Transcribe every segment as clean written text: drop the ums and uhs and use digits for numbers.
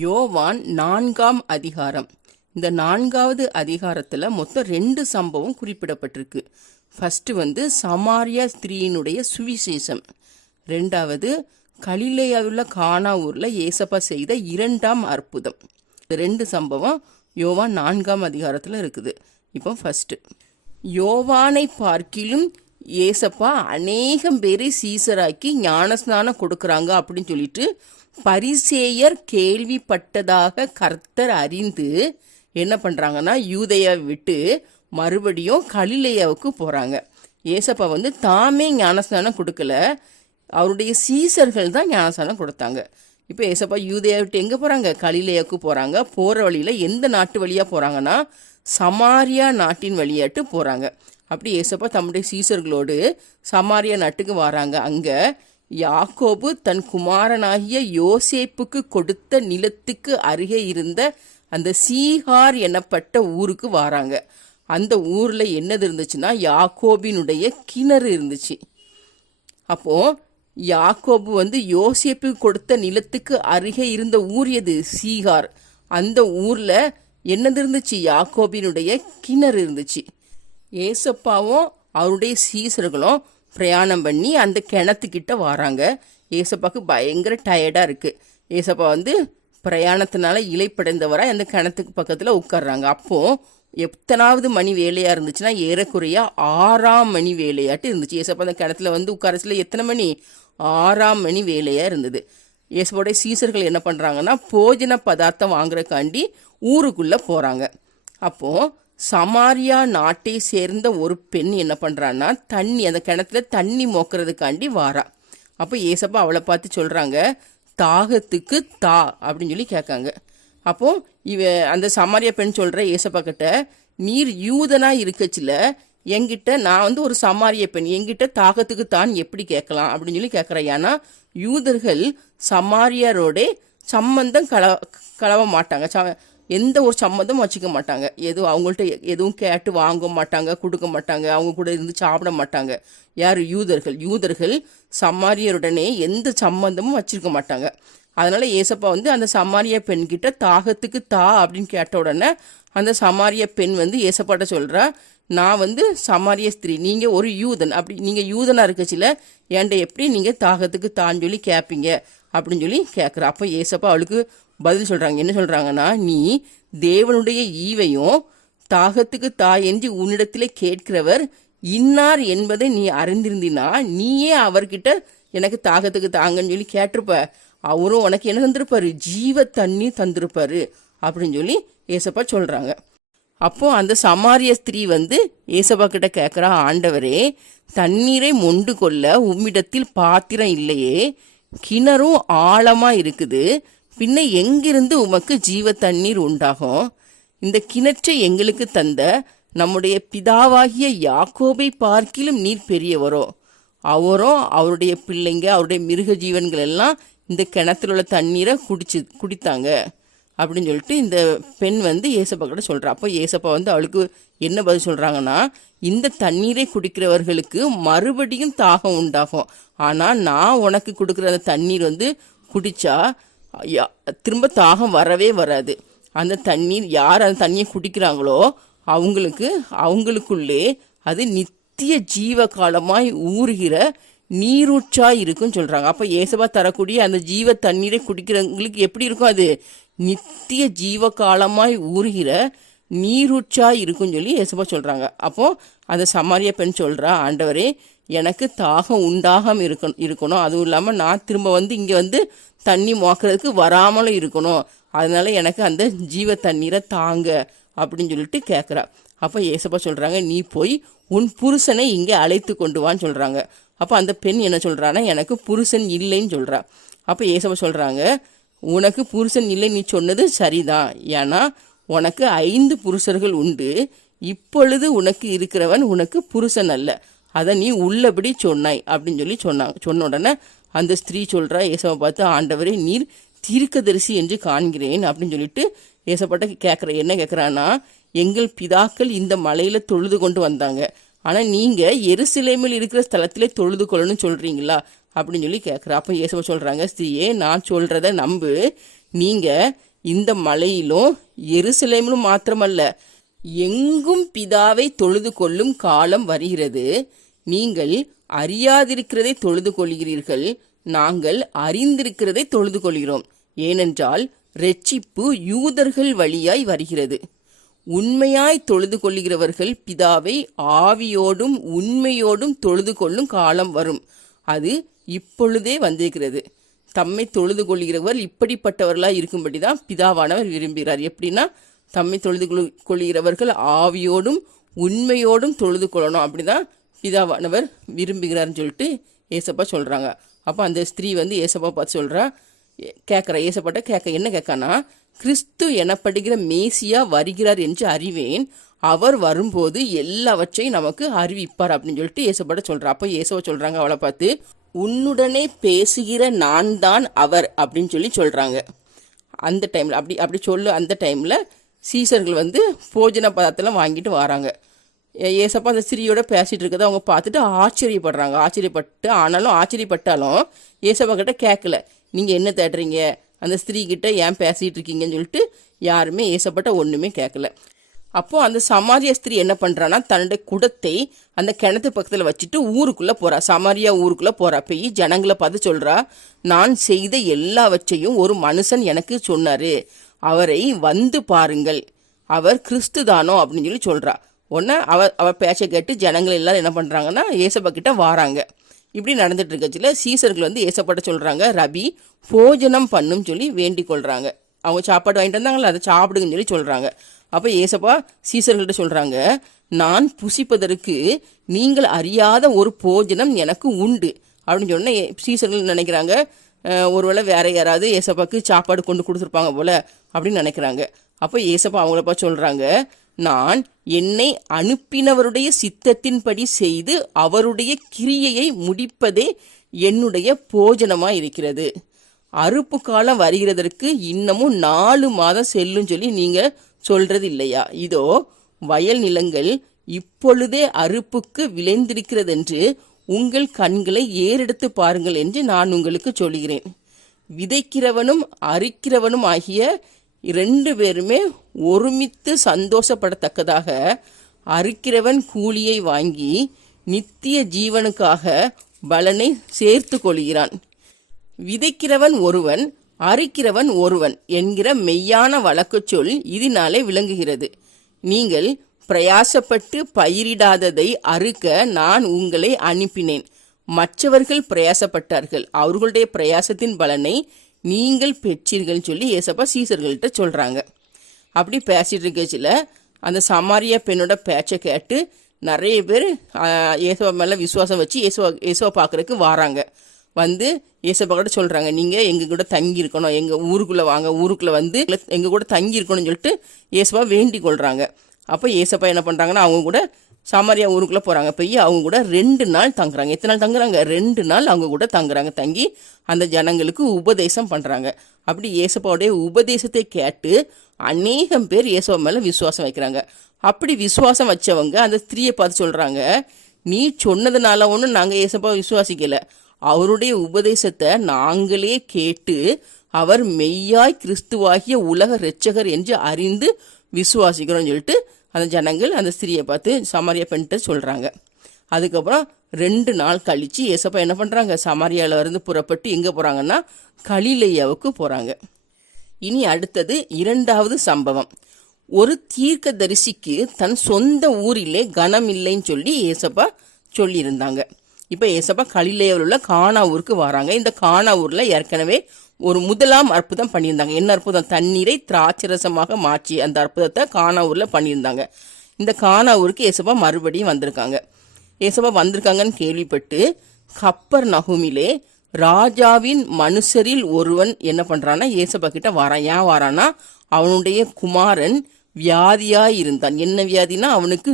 யோவான் 4ஆம் அதிகாரம். இந்த 4வது அதிகாரத்தில் மொத்தம் 2 சம்பவம் குறிப்பிடப்பட்டிருக்கு. ஃபர்ஸ்ட் சமாரியா ஸ்திரீயினுடைய சுவிசேஷம், 2வது கலிலேயாவுள்ள கானா ஊரில் ஏசப்பா செய்த 2ஆம் அற்புதம். இந்த 2 சம்பவம் யோவான் 4ஆம் அதிகாரத்தில் இருக்குது. இப்போ ஃபர்ஸ்ட், யோவானை பார்க்கிலும் ஏசப்பா அநேகம் பேரை சீசராக்கி ஞானஸ்நானம் கொடுக்குறாங்க அப்படின்னு சொல்லிட்டு பரிசேயர் கேள்விப்பட்டதாக கர்த்தர் அறிந்து என்ன பண்ணுறாங்கன்னா, யூதேயா விட்டு மறுபடியும் கலிலேயாவுக்கு போகிறாங்க. ஏசப்பா தாமே ஞானஸ்நானம் கொடுக்கல, அவருடைய சீசர்கள் தான் ஞானஸ்நானம் கொடுத்தாங்க. இப்போ ஏசப்பா யூதேயா விட்டு எங்கே போகிறாங்க? கலிலேயாவுக்கு போகிறாங்க. போகிற வழியில் எந்த நாட்டு வழியாக போகிறாங்கன்னா, சமாரியா நாட்டின் வழியாட்டு போகிறாங்க. அப்படி ஏசப்பா தம்முடைய சீசர்களோடு சமாரியா நாட்டுக்கு வராங்க. அங்கே யாக்கோபு தன் குமாரனாகிய யோசேப்புக்கு கொடுத்த நிலத்துக்கு அருகே இருந்த அந்த சீகார் எனப்பட்ட ஊருக்கு வராங்க. அந்த ஊரில் என்னது இருந்துச்சுன்னா, யாக்கோபினுடைய கிணறு இருந்துச்சு. அப்போ யாக்கோபு யோசேப்புக்கு கொடுத்த நிலத்துக்கு அருகே இருந்த ஊர் எது? சீகார். அந்த ஊரில் என்னது இருந்துச்சு? யாக்கோபினுடைய கிணறு இருந்துச்சு. ஏசப்பாவும் அவருடைய சீசர்களும் பிரயாணம் பண்ணி அந்த கிணத்துக்கிட்ட வராங்க. ஏசப்பாவுக்கு பயங்கர டயர்டாக இருக்குது. ஏசப்பா பிரயாணத்தினால இலைப்படைந்தவராக அந்த கிணத்துக்கு பக்கத்தில் உட்கார்றாங்க. அப்போது எத்தனாவது மணி வேலையாக இருந்துச்சுன்னா, ஏறக்குறைய 6ஆம் மணி வேலையாட்டு இருந்துச்சு. ஏசப்பா அந்த கிணத்துல உட்காரச்சில் எத்தனை மணி? 6ஆம் மணி வேலையாக இருந்தது. ஏசப்பாவுடைய சீசர்கள் என்ன பண்ணுறாங்கன்னா, போஜன பதார்த்தம் வாங்குறதுக்காண்டி ஊருக்குள்ளே போகிறாங்க. அப்போது சமாரியா நாட்டை சேர்ந்த ஒரு பெண் என்ன பண்ணுறான்னா, அந்த கிணத்துல தண்ணி மோக்கிறதுக்காண்டி வாரா. அப்போ ஏசப்பா அவளை பார்த்து சொல்கிறாங்க, தாகத்துக்கு தா அப்படின்னு சொல்லி கேட்காங்க. அப்போ அந்த சமாரியா பெண் சொல்கிற ஏசப்பா கிட்ட, நீர் யூதனா இருக்கச்சில என்கிட்ட, நான் ஒரு சமாரிய பெண், என்கிட்ட தாகத்துக்கு தான் எப்படி கேட்கலாம் அப்படின்னு சொல்லி கேட்குறேன். ஏன்னா யூதர்கள் சமாரியாரோட சம்பந்தம் கலவ மாட்டாங்க, எந்த ஒரு சம்மந்தமும் வச்சுக்க மாட்டாங்க. அவங்கள்ட்ட எதுவும் கேட்டு வாங்க மாட்டாங்க, கொடுக்க மாட்டாங்க, அவங்க கூட இருந்து சாப்பிட மாட்டாங்க. யார்? யூதர்கள் சமாரியருடனே எந்த சம்மந்தமும் வச்சிருக்க மாட்டாங்க. அதனால ஏசப்பா அந்த சமாரிய பெண்கிட்ட தாகத்துக்கு தா அப்படின்னு கேட்ட உடனே அந்த சமாரிய பெண் ஏசப்பாட்ட சொல்றா, நான் சமாரிய ஸ்திரீ, நீங்க ஒரு யூதன், அப்படி நீங்க யூதனா இருக்கச்சில ஏன்ட எப்படி நீங்க தாகத்துக்கு தான் சொல்லி கேட்பீங்க அப்படின்னு சொல்லி கேட்குறா. அப்போ ஏசப்பா அவளுக்கு பதில் சொல்றாங்க. என்ன சொல்றாங்கன்னா, நீ தேவனுடைய ஈவையும் தாகத்துக்கு தா என்று உன்னிடத்திலே கேட்கிறவர் இன்னார் என்பதை நீ அறிந்திருந்தினா, நீயே அவர்கிட்ட எனக்கு தாகத்துக்கு தாங்கன்னு சொல்லி கேட்டிருப்ப, அவரும் உனக்கு என்ன தந்திருப்பாரு? ஜீவ தண்ணி தந்திருப்பாரு அப்படின்னு சொல்லி ஏசப்பா சொல்றாங்க. அப்போ அந்த சமாரிய ஸ்திரீ ஏசப்பா கிட்ட கேட்குறா, ஆண்டவரே, தண்ணீரை மொண்டு கொள்ள உம்மிடத்தில் பாத்திரம் இல்லையே, கிணறும் ஆழமா இருக்குது, பின்ன எங்கிருந்து உமக்கு ஜீவ தண்ணீர் உண்டாகும்? இந்த கிணற்றை எங்களுக்கு தந்த நம்முடைய பிதாவாகிய யாக்கோபை பார்க்கிலும் நீர் பெரியவரோ, அவரும் அவருடைய பிள்ளைங்க அவருடைய மிருக ஜீவன்கள் எல்லாம் இந்த கிணத்துல உள்ள தண்ணீரை குடித்தாங்க அப்படின்னு சொல்லிட்டு இந்த பெண் ஏசப்பா கிட்ட சொல்றா. அப்போ ஏசப்பா அவளுக்கு என்ன பதில் சொல்றாங்கன்னா, இந்த தண்ணீரை குடிக்கிறவர்களுக்கு மறுபடியும் தாகம் உண்டாகும், ஆனா நான் உனக்கு கொடுக்குற அந்த தண்ணீர் குடிச்சா திரும்ப தாகம் வரவே வராது. அந்த தண்ணீர் யார் அந்த தண்ணியை குடிக்கிறாங்களோ அவங்களுக்குள்ளே அது நித்திய ஜீவ காலமாய் ஊறுகிற நீரூற்றாய் இருக்குன்னு சொல்றாங்க. அப்ப ஏசப்பா தரக்கூடிய அந்த ஜீவ தண்ணீரை குடிக்கிறவங்களுக்கு எப்படி இருக்கும்? அது நித்திய ஜீவ காலமாய் ஊறுகிற நீரூற்றாய் இருக்குன்னு சொல்லி ஏசப்பா சொல்றாங்க. அப்போ அந்த சமாரிய பெண் சொல்றா, ஆண்டவரே, எனக்கு தாகம் உண்டாகாம இருக்கணும், அதுவும் இல்லாம நான் திரும்ப இங்க தண்ணி மோக்கிறதுக்கு வராமலும் இருக்கணும், அதனால எனக்கு அந்த ஜீவ தண்ணீரை தாங்க அப்படின்னு சொல்லிட்டு கேட்குறா. அப்போ ஏசப்பா சொல்றாங்க, நீ போய் உன் புருஷனை இங்கே அழைத்து கொண்டு வான்னு சொல்றாங்க. அப்போ அந்த பெண் என்ன சொல்றான்னா, எனக்கு புருஷன் இல்லைன்னு சொல்றா. அப்போ ஏசப்பா சொல்றாங்க, உனக்கு புருஷன் இல்லை, நீ சொன்னது சரிதான், ஏன்னா உனக்கு 5 புருஷர்கள் உண்டு, இப்பொழுது உனக்கு இருக்கிறவன் உனக்கு புருஷன் அல்ல, அதை நீ உள்ளபடி சொன்னாய் அப்படின்னு சொல்லி சொன்ன உடனே அந்த ஸ்திரீ சொல்றா ஏசப்பா பார்த்து, ஆண்டவரே, நீர் தீர்க்கதரிசி என்று காண்கிறேன் அப்படின்னு சொல்லிட்டு ஏசப்பாட்ட கேட்குற. என்ன கேட்குறான்னா, எங்கள் பிதாக்கள் இந்த மலையில தொழுது கொண்டு வந்தாங்க, ஆனா நீங்க எருசலேமில் இருக்கிற ஸ்தலத்திலே தொழுது கொள்ளணும்னு சொல்றீங்களா அப்படின்னு சொல்லி கேட்குறா. அப்போ இயேசுவ சொல்றாங்க, ஸ்திரீயே, நான் சொல்றத நம்பு, நீங்க இந்த மலையிலும் எருசலேமிலும் மாத்திரமல்ல, எங்கும் பிதாவை தொழுது கொள்ளும் காலம் வருகிறது. நீங்கள் அறியாதிருக்கிறதை தொழுது கொள்கிறீர்கள், நாங்கள் அறிந்திருக்கிறதை தொழுது கொள்கிறோம். ஏனென்றால் இரட்சிப்பு யூதர்கள் வழியாய் வருகிறது. உண்மையாய் தொழுது கொள்கிறவர்கள் பிதாவை ஆவியோடும் உண்மையோடும் தொழுது கொள்ளும் காலம் வரும். அது இப்பொழுதே வந்திருக்கிறது. தம்மை தொழுது கொள்கிறவர் இப்படிப்பட்டவர்களாக இருக்கும்படிதான் பிதாவானவர் விரும்புகிறார். எப்படின்னா, தம்மை தொழுது கொள்கிறவர்கள் ஆவியோடும் உண்மையோடும் தொழுது கொள்ளணும், அப்படிதான் பிதாவானவர் விரும்புகிறார்னு சொல்லிட்டு ஏசப்பா சொல்கிறாங்க. அப்போ அந்த ஸ்திரீ ஏசப்பா பார்த்து சொல்கிறா, கேட்குறா, ஏசப்பாட்ட என்ன கேட்கானா, கிறிஸ்து எனப்படுகிற மேசியா வருகிறார் என்று அறிவேன், அவர் வரும்போது எல்லாவற்றையும் நமக்கு அறிவிப்பார் அப்படின்னு சொல்லிட்டு ஏசப்பாட்ட சொல்கிறா. அப்போ ஏசப்பா சொல்கிறாங்க அவளை பார்த்து, உன்னுடனே பேசுகிற நான் தான் அவர் அப்படின்னு சொல்கிறாங்க. அந்த டைமில் அந்த டைமில் சீசர்கள் போஜன பதார்த்தம்லாம் வாங்கிட்டு வராங்க. ஏசப்பா அந்த ஸ்திரீயோட பேசிகிட்டு இருக்கிறத அவங்க பார்த்துட்டு ஆச்சரியப்பட்டாலும் ஏசப்பா கிட்ட கேட்கல, நீங்கள் என்ன தேடுறீங்க, அந்த ஸ்திரீ கிட்ட ஏன் பேசிகிட்டு இருக்கீங்கன்னு சொல்லிட்டு யாருமே ஏசப்பட்ட ஒன்றுமே கேட்கல. அப்போது அந்த சமாரிய ஸ்திரீ என்ன பண்ணுறான்னா, தன்னுடைய குடத்தை அந்த கிணத்து பக்கத்தில் வச்சுட்டு ஊருக்குள்ளே போகிறா, சமாரியா ஊருக்குள்ளே போகிறா. போய் ஜனங்களை பார்த்து சொல்கிறா, நான் செய்த எல்லாவற்றையும் ஒரு மனுஷன் எனக்கு சொன்னார், அவரை வந்து பாருங்கள், அவர் கிறிஸ்து தானோ அப்படின்னு சொல்கிறா. உடனே அவ பேச்சை கேட்டு ஜனங்கள் எல்லாரும் என்ன பண்ணுறாங்கன்னா ஏசப்பா கிட்ட வாராங்க. இப்படி நடந்துட்டு இருக்கச்சுல சீசர்கள் ஏசப்பாட்ட சொல்கிறாங்க, ரபி போஜனம் பண்ணும் சொல்லி வேண்டிக் கொள்கிறாங்க. அவங்க சாப்பாடு வாங்கிட்டு வந்தாங்களா, அதை சாப்பிடுங்கன்னு சொல்கிறாங்க. அப்போ ஏசப்பா சீசர்கள்ட்ட சொல்கிறாங்க, நான் புசிப்பதற்கு நீங்கள் அறியாத ஒரு போஜனம் எனக்கு உண்டு அப்படின்னு சொன்ன சீசர்கள் நினைக்கிறாங்க, ஒருவேளை வேற யாராவது ஏசப்பாக்கு சாப்பாடு கொண்டு கொடுத்துருப்பாங்க போல அப்படின்னு நினைக்கிறாங்க. அப்போ ஏசப்பா அவங்கள பார்த்து சொல்கிறாங்க, நான் என்னை அனுப்பினவருடைய சித்தத்தின்படி செய்து அவருடைய கிரியையை முடிப்பதே என்னுடைய போஜனமாக இருக்கிறது. அறுப்பு காலம் வருகிறதற்கு இன்னமும் 4 மாதம் செல்லும் சொல்லி நீங்கள் சொல்றது இல்லையா? இதோ வயல் நிலங்கள் இப்பொழுதே அறுப்புக்கு விளைந்திருக்கிறதென்று உங்கள் கண்களை ஏறெடுத்து பாருங்கள் என்று நான் உங்களுக்கு சொல்கிறேன். விதைக்கிறவனும் அறுக்கிறவனும் ஆகிய 2 பேருமே ஒருமித்து சந்தோஷப்படத்தக்கதாக அறுக்கிறவன் கூலியை வாங்கி நித்திய ஜீவனுக்காக பலனை சேர்த்து கொள்கிறான். விதைக்கிறவன் ஒருவன், அறுக்கிறவன் ஒருவன் என்கிற மெய்யான வழக்கு சொல் இதனாலே விளங்குகிறது. நீங்கள் பிரயாசப்பட்டு பயிரிடாததை அறுக்க நான் உங்களை அனுப்பினேன். மற்றவர்கள் பிரயாசப்பட்டார்கள், அவர்களுடைய பிரயாசத்தின் பலனை நீங்கள் பெற்றீர்கள் சொல்லி ஏசப்பா சீசர்கள்ட்ட சொல்கிறாங்க. அப்படி பேசிட்டு இருக்கச்சில அந்த சமாரியா பெண்ணோட பேச்சை கேட்டு நிறைய பேர் ஏசப்பா மேலே விசுவாசம் வச்சு ஏசப்பா பார்க்குறதுக்கு வராங்க. ஏசப்பா கூட சொல்கிறாங்க, நீங்கள் எங்கள் கூட தங்கி இருக்கணும், எங்கள் ஊருக்குள்ளே வாங்க, ஊருக்குள்ளே எங்கள் கூட தங்கி இருக்கணும்னு சொல்லிட்டு ஏசப்பா வேண்டிக் கொள்கிறாங்க. அப்போ ஏசப்பா என்ன பண்ணுறாங்கன்னா, அவங்க கூட சமாரியா ஊருக்குள்ளே போகிறாங்க. போய் அவங்க கூட 2 நாள் தங்குறாங்க. எத்தனை நாள் தங்குறாங்க? 2 நாள் அவங்க கூட தங்குறாங்க. தங்கி அந்த ஜனங்களுக்கு உபதேசம் பண்ணுறாங்க. அப்படி ஏசப்பாவுடைய உபதேசத்தை கேட்டு அநேகம் பேர் ஏசப்பா மேலே விசுவாசம் வைக்கிறாங்க. அப்படி விசுவாசம் வச்சவங்க அந்த ஸ்திரீயை பார்த்து சொல்கிறாங்க, நீ சொன்னதுனால ஒன்றும் நாங்கள் ஏசப்பா விசுவாசிக்கலை, அவருடைய உபதேசத்தை நாங்களே கேட்டு அவர் மெய்யாய் கிறிஸ்துவாகிய உலக இரட்சகர் என்று அறிந்து விசுவாசிக்கிறோம்னு சொல்லிட்டு அந்த ஜனங்கள் அந்த ஸ்திரியை பார்த்து சமாரியா பெண்கிட்ட சொல்கிறாங்க. அதுக்கப்புறம் 2 நாள் கழித்து ஏசப்பா என்ன பண்ணுறாங்க, சமாரியாவிலிருந்து புறப்பட்டு எங்கே போகிறாங்கன்னா கலிலேயாவுக்கு போகிறாங்க. இனி அடுத்தது 2வது சம்பவம். ஒரு தீர்க்கதரிசிக்கு தன் சொந்த ஊரிலே கனம் இல்லைன்னு சொல்லி ஏசப்பா சொல்லியிருந்தாங்க. இப்போ ஏசப்பா கலிலேயாவில் உள்ள கானா ஊருக்கு வராங்க. இந்த கானா ஊரில் ஏற்கனவே ஒரு முதலாம் அற்புதம் பண்ணியிருந்தாங்க. என்ன அற்புதம்? தண்ணீரை திராட்சரசமாக மாற்றி அந்த அற்புதத்தை கானா ஊரில் பண்ணியிருந்தாங்க. இந்த கானா ஊருக்கு ஏசப்பா மறுபடியும் வந்திருக்காங்க. ஏசப்பா வந்திருக்காங்கன்னு கேள்விப்பட்டு கப்பர் நகுமிலே ராஜாவின் மனுஷரில் ஒருவன் என்ன பண்ணுறான்னா ஏசப்பா கிட்ட வரான். ஏன் வரான்னா, அவனுடைய குமாரன் வியாதியாக இருந்தான். என்ன வியாதினா, அவனுக்கு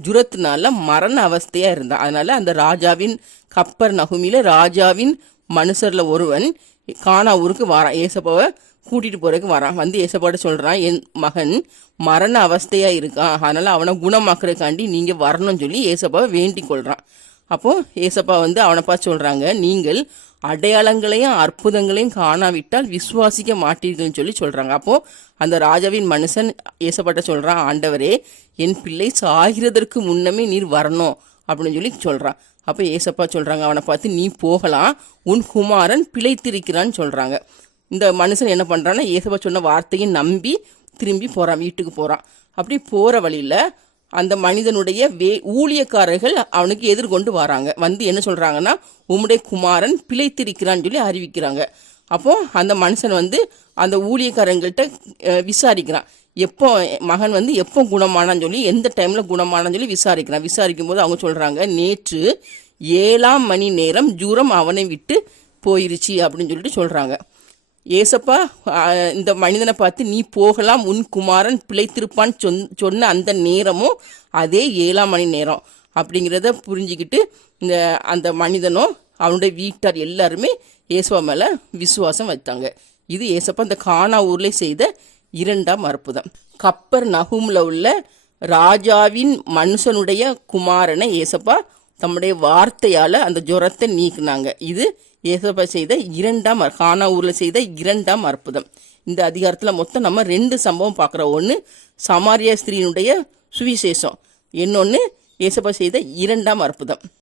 ஜுரத்தினால மரண அவஸ்தையாக இருந்தான். அதனால அந்த ராஜாவின் கப்பர் நகுமில ராஜாவின் மனுஷரில் ஒருவன் கானா ஊருக்கு வரான். ஏசப்பாவை கூட்டிகிட்டு போகிறதுக்கு வரான். ஏசப்பாட்ட சொல்கிறான், என் மகன் மரண அவஸ்தையாக இருக்கான், அதனால் அவனை குணமாக்குறதுக்காண்டி நீங்கள் வரணும்னு சொல்லி ஏசப்பாவை வேண்டிக் கொள்கிறான். அப்போது ஏசப்பா அவனை பார்த்து சொல்கிறாங்க, நீங்கள் அடையாளங்களையும் அற்புதங்களையும் காணாவிட்டால் விசுவாசிக்க மாட்டீர்கள்னு சொல்லி சொல்றாங்க. அப்போ அந்த ராஜாவின் மனுஷன் ஏசப்பாட்ட சொல்றான், ஆண்டவரே என் பிள்ளை சாகிறதற்கு முன்னமே நீர் வரணும் அப்படின்னு சொல்லி சொல்றான். அப்போ ஏசப்பா சொல்றாங்க அவனை பார்த்து, நீ போகலாம், உன் குமாரன் பிழைத்திருக்கிறான்னு சொல்றாங்க. இந்த மனுஷன் என்ன பண்றான்னா ஏசப்பா சொன்ன வார்த்தையை நம்பி திரும்பி போறான், வீட்டுக்கு போறான். அப்படி போற வழியில அந்த மனிதனுடைய ஊழியக்காரர்கள் அவனுக்கு எதிர்கொண்டு வராங்க. வந்து என்ன சொல்றாங்கன்னா, உம்முடைய குமாரன் பிழைத்திருக்கிறான்னு சொல்லி அறிவிக்கிறாங்க. அப்போ அந்த மனுஷன் வந்து அந்த ஊழியக்காரங்கள்ட்ட விசாரிக்கிறான், எப்போ மகன் வந்து எப்போ குணமானான்னு சொல்லி, எந்த டைம்ல குணமானான்னு சொல்லி விசாரிக்கிறான். விசாரிக்கும் போது அவங்க சொல்றாங்க, நேற்று 7ஆம் மணி நேரம் ஜூரம் அவனை விட்டு போயிருச்சு அப்படின்னு சொல்லிட்டு சொல்றாங்க. ஏசப்பா இந்த மனிதனை பார்த்து, நீ போகலாம், உன் குமாரன் பிழைத்திருப்பான்னு சொன்ன அந்த நேரமும் அதே 7ஆம் மணி நேரம் அப்படிங்கிறத புரிஞ்சுக்கிட்டு அந்த மனிதனும் அவனுடைய வீட்டார் எல்லாருமே ஏசப்பா மேல விசுவாசம் வைத்தாங்க. இது ஏசப்பா இந்த கானா ஊர்ல செய்த 2ஆம் அற்புதம். கப்பர் நகூம்ல உள்ள ராஜாவின் மனுஷனுடைய குமாரனை ஏசப்பா தம்முடைய வார்த்தையால அந்த ஜுரத்தை நீக்கினாங்க. இது ஏசப்பா செய்த 2ஆம் கானா ஊர்ல செய்த 2ஆம் அற்புதம். இந்த அதிகாரத்துல மொத்தம் நம்ம 2 சம்பவம் பார்க்கிறோம். ஒன்று சமாரியா ஸ்திரீனுடைய சுவிசேஷம், இன்னொன்று ஏசப்பா செய்த 2ஆம் அற்புதம்.